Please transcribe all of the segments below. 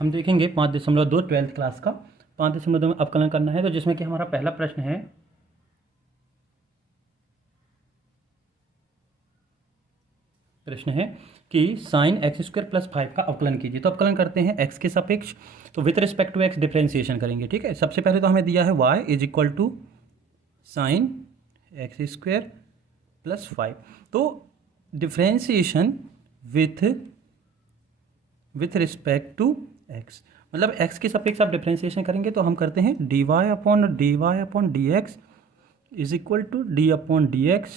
हम देखेंगे 5.2 twelfth class का 5.2 में अवकलन करना है। तो जिसमें कि हमारा पहला प्रश्न है कि साइन एक्स स्क्वायर प्लस 5 का अवकलन कीजिए। तो अवकलन करते हैं एक्स के सापेक्ष। तो with respect to x differentiation करेंगे। ठीक है, सबसे पहले तो हमें दिया है y is equal to sine x square plus 5। तो differentiation with respect to x, मतलब एक्स के सापेक्ष आप डिफरेंशिएशन करेंगे तो हम करते हैं dy upon dx is equal to d upon dx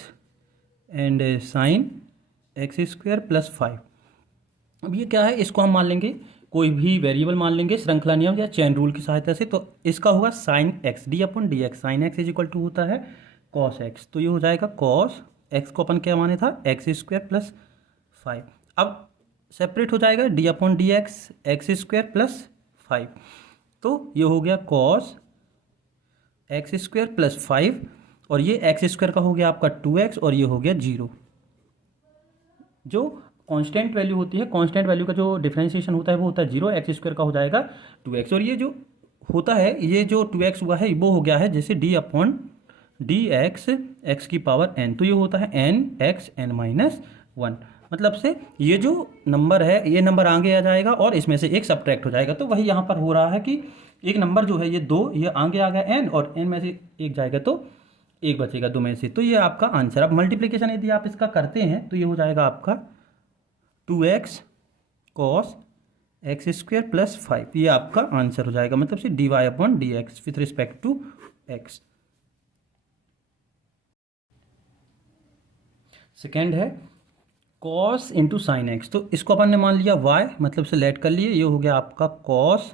and sine x square plus 5। अब ये क्या है, इसको हम मान लेंगे कोई भी वेरिएबल मान लेंगे श्रृंखला नियम या चेन रूल की सहायता से। तो इसका होगा sine x d upon d x. Sine x is equal to होता है कॉस एक्स, तो ये हो जाएगा कॉस एक्स को अपन क्या माने था एक्स स्क्वायर प्लस 5। अब सेपरेट हो जाएगा d upon d x square plus 5। तो ये हो गया कॉस एक्स स्क्वायर प्लस 5 और ये एक्स स्क्वायर का हो गया आपका 2x और ये हो गया 0। जो कांस्टेंट वैल्यू होती है, कांस्टेंट वैल्यू का जो डिफरेंशिएशन होता है वो होता है 0, एक्स स्क्वायर का हो जाएगा 2x। और ये जो होता है, ये जो 2x हुआ है वो हो गया है जैसे d अपॉन डी एक्स की पावर n। तो ये होता है n x n माइनस 1। मतलब से ये जो नंबर है ये नंबर आगे आ जाएगा और इसमें से एक सब्ट्रैक्ट हो जाएगा। तो वही यहाँ पर हो रहा है कि एक नंबर जो है ये 2, ये आगे आ गया n और n में से एक जाएगा तो एक बचेगा 2 में से। तो ये आपका आंसर। अब मल्टीप्लिकेशन यदि आप इसका करते हैं तो ये हो जाएगा आपका 2x cos x square plus 5। ये आपका आंसर हो जाएगा, मतलब से dy upon d x with respect to x। Second है कॉस इंटू साइन एक्स। तो इसको अपन ने मान लिया y, मतलब से लेट कर लिए, ये हो गया आपका कॉस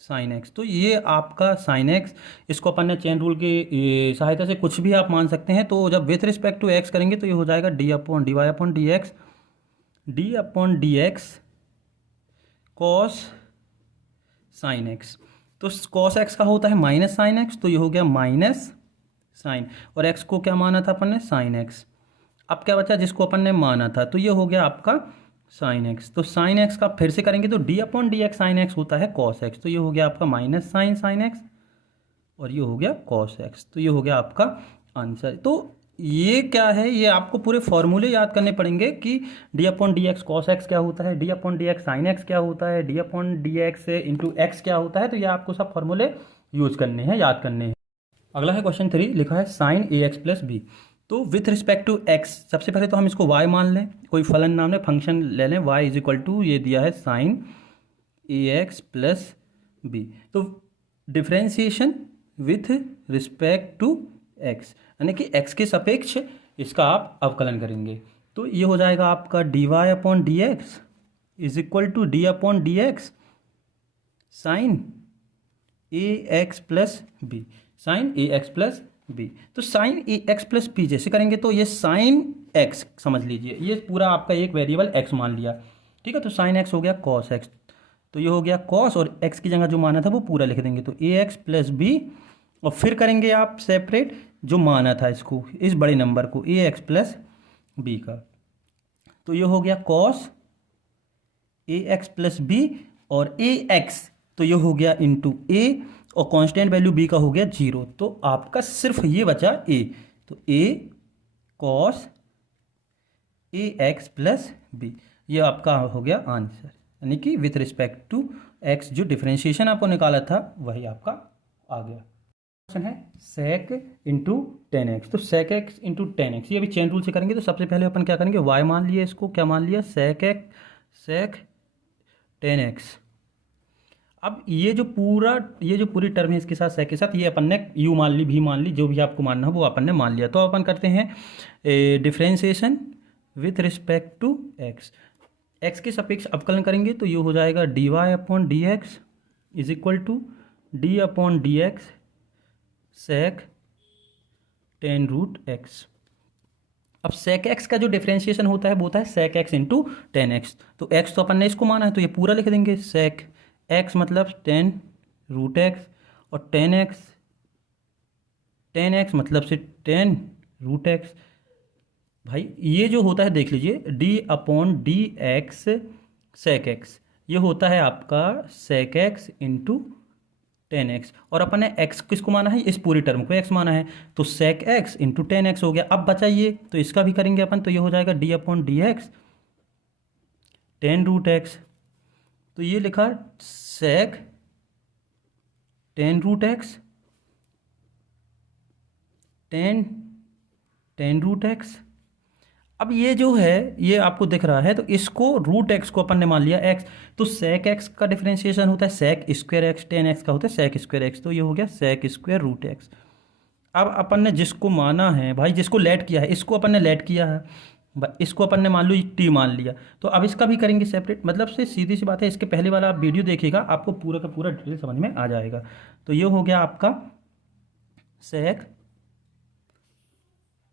साइन एक्स। तो ये आपका साइन एक्स, इसको अपन ने चेन रूल की सहायता से कुछ भी आप मान सकते हैं। तो जब विथ रिस्पेक्ट टू एक्स करेंगे तो ये हो जाएगा d upon d y upon d x, d upon d x cos sine x. तो कॉस एक्स का होता है माइनस साइन एक्स, तो ये हो गया माइनस साइन, और एक्स को क्या माना था अपन ने साइन एक्स। अब क्या बचा जिसको अपन ने माना था, तो ये हो गया आपका साइन एक्स। तो साइन एक्स का फिर से करेंगे तो D upon d x sine x होता है कॉस एक्स। तो ये हो गया आपका माइनस साइन एक्स और ये हो गया कॉस एक्स। तो ये हो गया आपका आंसर। तो ये क्या है, ये आपको पूरे फॉर्मूले याद करने पड़ेंगे कि D upon d x cos x क्या होता है, D upon d x sine x क्या होता है, D upon d x into x क्या होता है। तो ये आपको सब फॉर्मूले यूज करने हैं, याद करने हैं। अगला है क्वेश्चन 3, लिखा है sine a x plus b. तो विथ रिस्पेक्ट टू एक्स, सबसे पहले तो हम इसको y मान लें, कोई फलन नाम लें, फंक्शन ले लें, y इज इक्वल टू ये दिया है sine a x plus b. तो differentiation with respect to x, यानी कि x के सापेक्ष इसका आप अवकलन करेंगे। तो ये हो जाएगा आपका d y upon d x is equal to d upon d x sine a x plus b, sine a x plus b. तो sine a x plus b जैसे करेंगे तो ये साइन एक्स समझ लीजिए, ये पूरा आपका एक वेरिएबल एक्स मान लिया। ठीक है, तो साइन एक्स हो गया कॉस एक्स, तो ये हो गया कॉस और एक्स की जगह जो माना था वो पूरा लिख देंगे। तो ए एक्स प्लस बी, और फिर करेंगे आप सेपरेट जो माना था इसको, इस बड़े नंबर को ए एक्स प्लस बी का। तो ये हो गया cos a x plus b और ए एक्स, तो ये हो गया इंटू ए और कांस्टेंट वैल्यू बी का हो गया 0। तो आपका सिर्फ ये बचा ए, तो ए cos a x plus B, ये आपका हो गया आंसर। यानी कि विथ रिस्पेक्ट टू एक्स जो डिफरेंशिएशन आपको निकाला था वही आपका आ गया। क्वेश्चन है सेक इंटू टेन एक्स। तो sec x into ten x, ये अभी चेन रूल से करेंगे। तो सबसे पहले अपन क्या करेंगे, वाई मान लिया, इसको क्या मान लिया सेक टेन एक्स। अब ये जो पूरी टर्म है इसके साथ सेक के साथ, ये अपन ने यू मान ली, भी मान ली, जो भी आपको मानना हो वो अपन ने मान लिया। तो अपन करते हैं differentiation with respect to x, x के सापेक्ष अवकलन करेंगे। तो ये हो जाएगा d y upon d x is equal to d upon d x sec tan root x. अब सेक एक्स का जो डिफरेंशिएशन होता है वो होता है sec x into ten x. तो एक्स तो अपन ने इसको माना है तो ये पूरा लिख देंगे, सेक एक्स मतलब टेन रूट एक्स और टेन एक्स मतलब से टेन रूट एक्स। भाई ये जो होता है देख लीजिए, d upon d x sec x, ये होता है आपका sec x इंटू 10x, और अपन ने x किसको माना है, इस पूरी टर्म को x माना है, तो sec x इंटू 10x हो गया। अब बचाइए तो इसका भी करेंगे अपन, तो ये हो जाएगा d upon d x 10√x। तो ये लिखा sec 10√x 10√x। अब ये जो है ये आपको दिख रहा है, तो इसको रूट एक्स को अपन ने मान लिया एक्स, तो sec x का डिफरेंशिएशन होता है sec स्क्वायर एक्स, 10x का होता है sec स्क्वायर एक्स, तो ये हो गया sec स्क्वायर रूट एक्स। अब अपन ने जिसको माना है भाई, जिसको लेट किया है, इसको अपन ने लेट किया है, इसको अपन ने मान लो t मान लिया, तो अब इसका भी करेंगे सेपरेट। मतलब से सीधी सी बात है, इसके पहले वाला आप वीडियो देखिएगा, आपको पूरा का पूरा डिटेल समझ में आ जाएगा। तो ये हो गया आपका sec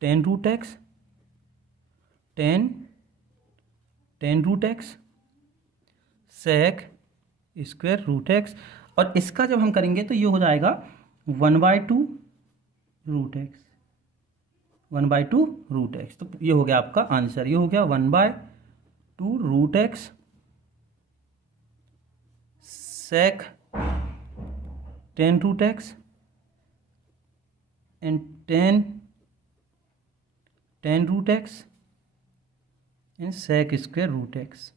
10√x 10√x sec square root x, और इसका जब हम करेंगे तो ये हो जाएगा 1/2√x 1/2√x। तो ये हो गया आपका आंसर, ये हो गया 1/2√x sec 10√x and 10√x इन sec स्क्वायर रूट एक्स।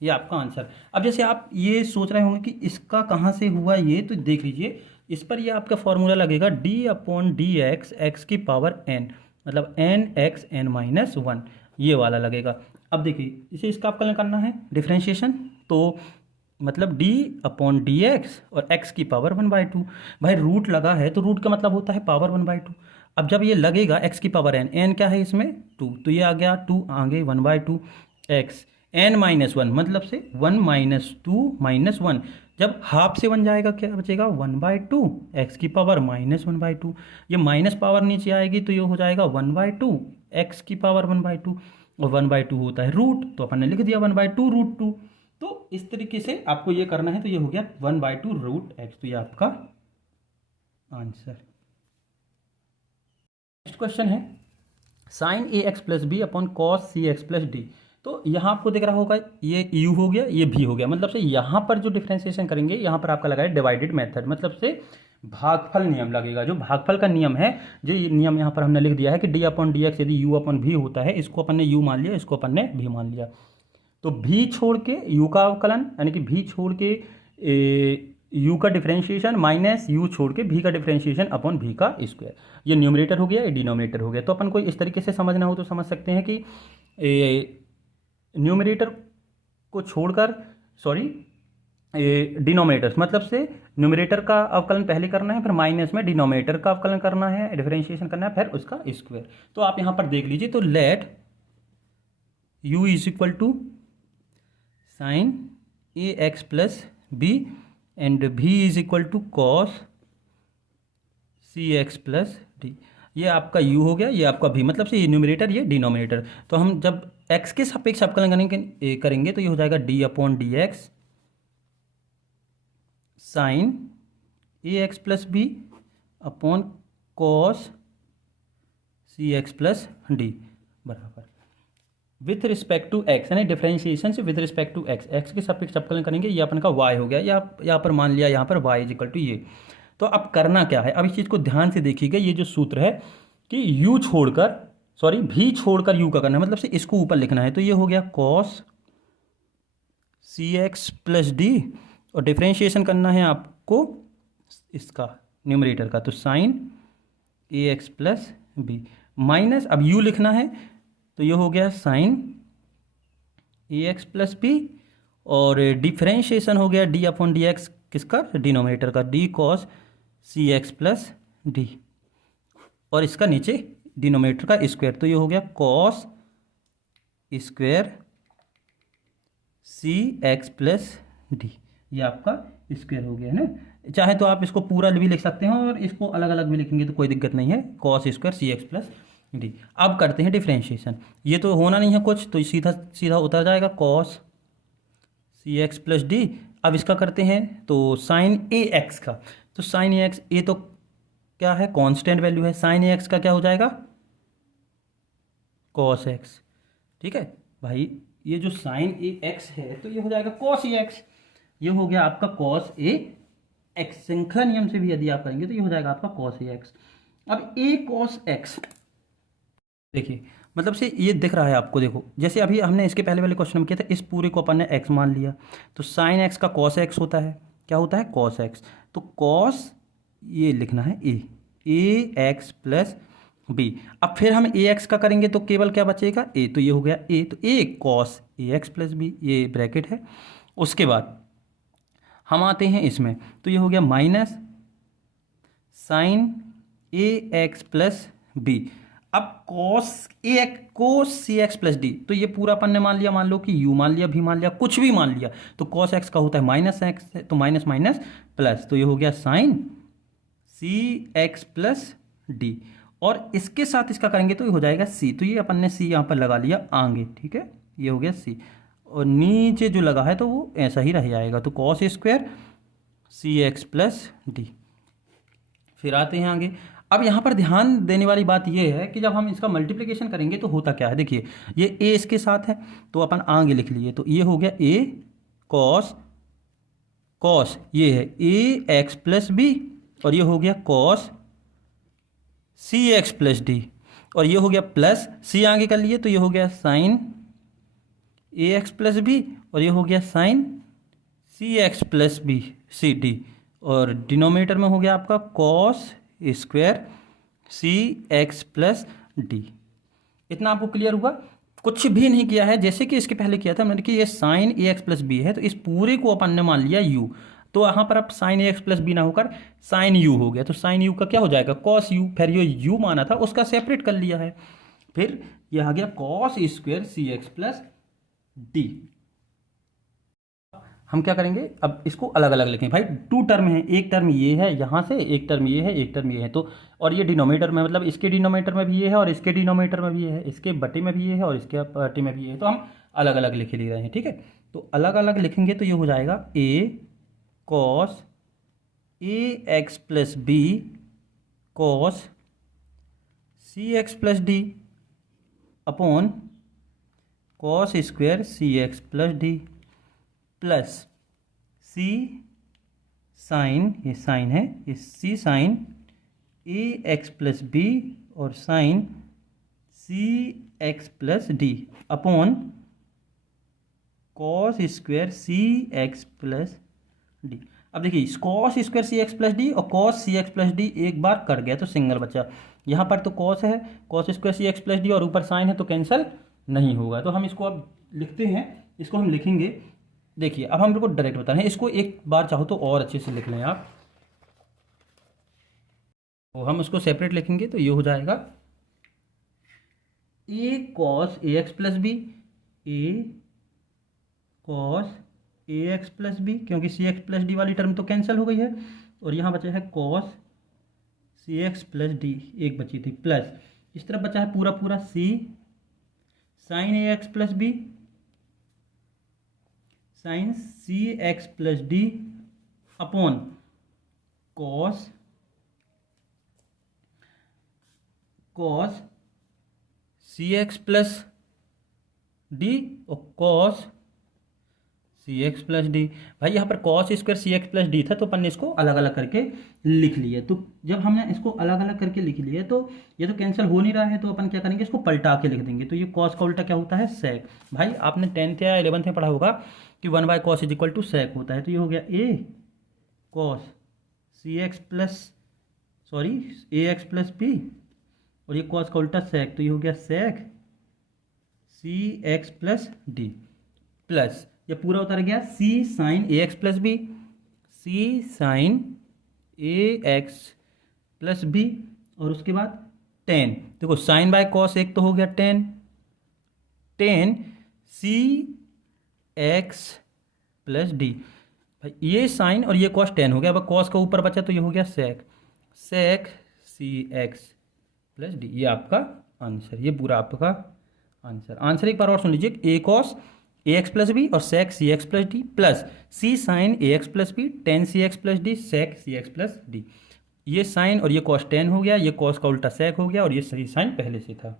ये आपका आंसर। अब जैसे आप ये सोच रहे होंगे कि इसका कहाँ से हुआ ये, तो देख लीजिए इस पर ये आपका फॉर्मूला लगेगा d upon d x x की पावर n, मतलब n x n-1, ये वाला लगेगा। अब देखिए इसे इसका आपका करना है डिफ्रेंशिएशन, तो मतलब d अपॉन डी एक्स और x की पावर 1/2। भाई रूट लगा है तो रूट का मतलब होता है पावर 1/2। अब जब ये लगेगा x की पावर n, n क्या है इसमें 2, तो ये आ गया 2 आगे 1/2 x n-1, मतलब से 1 - 2 - 1, जब हाफ से 1 जाएगा क्या बचेगा 1/2 x की पावर -1/2। ये माइनस पावर नीचे आएगी तो ये हो जाएगा 1/2 x की पावर 1/2, और 1/2 होता है रूट, तो अपन ने लिख दिया 1/2√2। तो इस तरीके से आपको ये करना है, तो ये हो गया 1/2√x, तो ये आपका आंसर। नेक्स्ट क्वेश्चन है sin ax plus b upon cos c x plus d. तो यहाँ आपको दिख रहा होगा ये u हो गया, ये v हो गया, मतलब से यहाँ पर जो डिफ्रेंसिएशन करेंगे यहाँ पर आपका लगा है डिवाइडेड मेथड, मतलब से भागफल नियम लगेगा। जो भागफल का नियम है, जो ये नियम यहाँ पर हमने लिख दिया है कि d अपॉन डी एक्स यदि u अपॉन v होता है, इसको अपन ने u मान लिया, इसको अपन ने v मान लिया, तो v छोड़ के u का अवकलन, यानी कि v छोड़ के u का डिफरेंशिएशन माइनस u छोड़ के v का डिफरेंशिएशन अपॉन v का स्क्वायर, ये न्यूमरेटर हो गया, ये डिनोमिनेटर हो गया। तो अपन को इस तरीके से समझना हो तो समझ सकते हैं कि न्यूमरेटर को छोड़कर, सॉरी डिनोमिनेटर्स, मतलब से न्यूमरेटर का अवकलन पहले करना है, फिर माइनस में डिनोमिनेटर का अवकलन करना है, डिफरेंशिएशन करना है, फिर उसका स्क्वायर। तो आप यहाँ पर देख लीजिए, तो let u is equal to sine a x plus b and v is equal to cos c x plus d. ये आपका u हो गया, ये आपका v, मतलब से ये न्यूमरेटर ये डिनोमिनेटर। तो हम जब x के सापेक्ष अवकलन करेंगे तो ये हो जाएगा d upon d x sine a x plus b upon cos c x plus d बराबर विथ रिस्पेक्ट टू एक्स, यानी डिफरेंशिएशन से with respect to x, x के सापेक्ष अवकलन करेंगे, ये अपन का y हो गया, या यहाँ पर मान लिया यहाँ पर y इज इक्वल टू ये। तो अब करना क्या है, अब इस चीज़ को ध्यान से देखिएगा, ये जो सूत्र है कि u छोड़कर, सॉरी v छोड़कर u का करना है, मतलब से इसको ऊपर लिखना है, तो ये हो गया cos सी एक्स प्लस डी, और डिफरेंशिएशन करना है आपको इसका न्यूमरेटर का, तो sine a x plus B minus, अब u लिखना है, तो ये हो गया sine a x plus b, और डिफरेंशिएशन हो गया d अपॉन डी एक्स, किसका डिनोमिनेटर का, d cos c x plus d, और इसका नीचे डिनोमिनेटर का स्क्वायर, तो ये हो गया cos square c x plus d, ये आपका स्क्वायर हो गया है ना। चाहे तो आप इसको पूरा भी लिख सकते हैं और इसको अलग अलग भी लिखेंगे तो कोई दिक्कत नहीं है, cos square c x plus d. अब करते हैं डिफरेंशिएशन, ये तो होना नहीं है कुछ, तो सीधा सीधा उतर जाएगा cos c x plus d. अब इसका करते हैं तो साइन ए एक्स का, तो साइन ए एक्स, ए तो क्या है कांस्टेंट वैल्यू है, साइन ए एक्स का क्या हो जाएगा कॉस एक्स, ठीक है भाई। ये जो साइन ए एक्स है तो ये हो जाएगा कॉस ए एक्स, ये हो गया आपका कॉस ए एक्स। श्रृंखला नियम से भी यदि आप करेंगे तो ये हो जाएगा आपका कॉस ए एक्स। अब ए कॉस एक्स, देखिए मतलब से ये दिख रहा है आपको, देखो जैसे अभी हमने इसके पहले वाले क्वेश्चन में किया था, इस पूरे को अपन ने एक्स मान लिया, तो साइन एक्स का कॉस एक्स होता है, क्या होता है कॉस एक्स। तो कॉस ये लिखना है ए एक्स प्लस बी। अब फिर हम ए एक्स का करेंगे तो केवल क्या बचेगा ए, तो ये हो गया ए, तो ए cos a x plus B, ये ब्रैकेट है। उसके बाद हम आते हैं इसमें, तो ये हो गया minus sign a x plus B. अब cos a x cos C x plus d, तो ये पूरा अपन ने मान लिया, मान लो कि यू मान लिया, भी मान लिया, कुछ भी मान लिया, तो कॉस एक्स का होता है माइनस एक्स, तो माइनस माइनस प्लस, तो ये हो गया sine c x plus d. और इसके साथ इसका करेंगे तो ये हो जाएगा सी, तो ये अपन ने सी यहाँ पर लगा लिया आगे, ठीक है, ये हो गया सी। और नीचे जो लगा है तो वो ऐसा ही रह जाएगा, तो cos square c x plus D. फिर आते हैं आगे। अब यहाँ पर ध्यान देने वाली बात यह है कि जब हम इसका मल्टीप्लिकेशन करेंगे तो होता क्या है, देखिए ये ए इसके साथ है तो अपन आगे लिख लिए, तो ये हो गया ए कॉस, कॉस ये है ए एक्स प्लस बी, और ये हो गया cos c x plus d, और ये हो गया प्लस सी आगे कर लिए, तो ये हो गया sine a x plus b, और ये हो गया sine c x plus b c d, और डिनोमिनेटर में हो गया आपका cos square c x plus d. इतना आपको क्लियर हुआ, कुछ भी नहीं किया है, जैसे कि इसके पहले किया था मैंने कि ये sign a x plus B है, तो इस पूरे को अपन ने मान लिया यू, तो यहाँ पर अब sign a x plus B ना होकर साइन यू हो गया, तो साइन यू का क्या हो जाएगा कॉस यू, फिर ये यू माना था उसका सेपरेट कर लिया है, फिर ये आ गया cos square c x plus D. हम क्या करेंगे, अब इसको अलग अलग लिखें भाई, टू टर्म है, एक टर्म ये है यहाँ से, एक टर्म ये है, एक टर्म ये है, तो और ये डिनोमिनेटर में, मतलब इसके डिनोमिनेटर में भी ये है और इसके डिनोमिनेटर में भी ये है, इसके बटे में भी ये है और इसके बटे में भी ये है, तो हम अलग अलग लिख ले रहे हैं, ठीक है। तो अलग अलग लिखेंगे तो ये हो जाएगा a cos a x plus b cos c x plus d upon cos square c x plus d plus c sine, ये साइन है, ये c sine a x plus b और sine c x plus d upon cos square c x plus d. अब देखिए cos square c x plus d और cos c x plus d एक बार cut गया तो सिंगल बचा, यहाँ पर तो कॉस है, cos square c x plus d और ऊपर साइन है तो कैंसिल नहीं होगा, तो हम इसको अब लिखते हैं, इसको हम लिखेंगे, देखिए अब हम लोग को डायरेक्ट बता रहे हैं, इसको एक बार चाहो तो और अच्छे से लिख लें आप, तो हम उसको सेपरेट लिखेंगे तो ये हो जाएगा a cos a x plus B, A cos a x plus B, क्योंकि सी एक्स प्लस डी वाली टर्म तो कैंसिल हो गई है, और यहाँ बचा है cos c x plus d, एक बची थी, प्लस इस तरफ बचा है पूरा पूरा c sine a x plus b sine c x plus d upon cos c x plus d और cos c x plus d. भाई यहाँ पर cos square c x plus d था तो अपन ने इसको अलग अलग करके लिख लिया, तो जब हमने इसको अलग अलग करके लिख लिया तो ये तो कैंसिल हो नहीं रहा है, तो अपन क्या करेंगे इसको पलटा के लिख देंगे, तो ये कॉस का उल्टा क्या होता है सेक। भाई आपने 10th या 11th में पढ़ा होगा कि 1/cos इज इक्वल टू सेक होता है, तो ये हो गया ए cos c x plus sorry ए एक्स प्लस बी और ये कॉस का उल्टा सेक, तो ये हो गया सेक सी एक्स प्लस डी प्लस ये पूरा उतर गया सी sine a x plus b, C sine a x plus b और उसके बाद 10, देखो साइन बाय कॉस एक तो हो गया 10 सी एक्स प्लस डी। भाई ये साइन और ये कॉस 10 हो गया, अब कॉस का ऊपर बचा तो ये हो गया सेक सी एक्स प्लस डी, ये आपका आंसर, ये पूरा आपका आंसर। आंसर एक बार और सुन लीजिए, ए cos a x plus b और सेक सी x plus d plus c sine a x plus B 10 C x plus D sec C x plus d. ये साइन और ये कॉस 10 हो गया, ये कॉस का उल्टा सेक हो गया और ये सही साइन पहले से था।